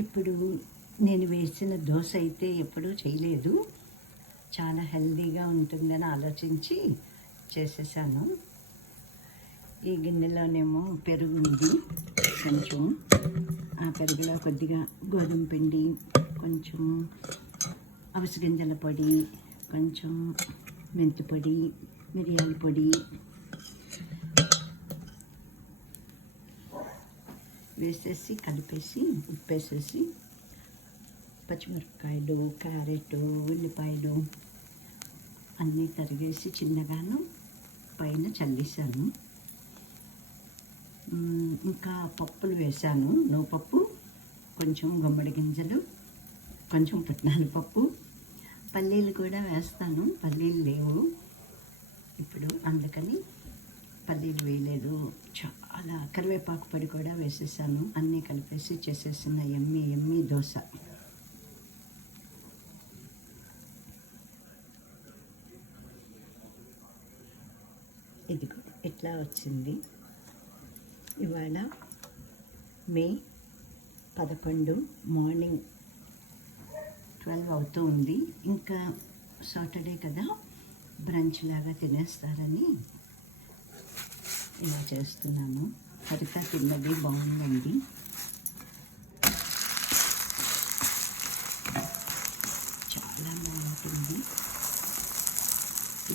ఇప్పుడు నేను వేసిన దోశ అయితే ఎప్పుడూ చేయలేదు. చాలా హెల్తీగా ఉంటుందని ఆలోచించి చేసేసాను. ఈ గిన్నెలోనేమో పెరుగు ఉంది కొంచెం. ఆ పెరుగులో కొద్దిగా గోధుమ పిండి, కొంచెం అవిసె గింజల పొడి, కొంచెం మెంతి పొడి, మిరియాల పొడి వేసేసి కలిపేసి ఉప్పేసేసి పచ్చిమిరపకాయలు, క్యారెట్, ఉల్లిపాయలు అన్నీ తరిగేసి చిన్నగాను పైన చల్లేసాను. ఇంకా పప్పులు వేసాను. నూపప్పు, కొంచెం గుమ్మడి గింజలు, కొంచెం పుట్నాల పప్పు, పల్లీలు కూడా వేస్తాను. పల్లీలు లేవు ఇప్పుడు, అందుకని పల్లీలు వేయలేదు. చాలా కరివేపాకు పొడి కూడా వేసేసాను. అన్నీ కలిపేసి చేసేసిన ఎమ్మి ఎమ్మి దోశ. ఇది ఇట్లా వచ్చింది. ఇవాళ మే 11 మార్నింగ్ 12 అవుతూ ఉంది. ఇంకా సాటర్డే కదా, బ్రంచ్ లాగా తినేస్తారని ఇలా చేస్తున్నాను. హరిత తిన్నది బాగుందండి. చాలా బాగుంటుంది.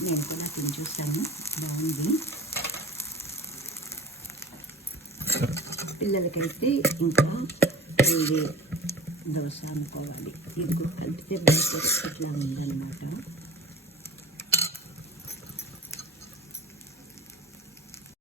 నేను కూడా తిని చూస్తాను, బాగుంది. పిల్లలకైతే ఇంకా వేరే దోశ అనుకోవాలి. ఇది కలిపితే బయట ఇట్లా ఉందన్నమాట.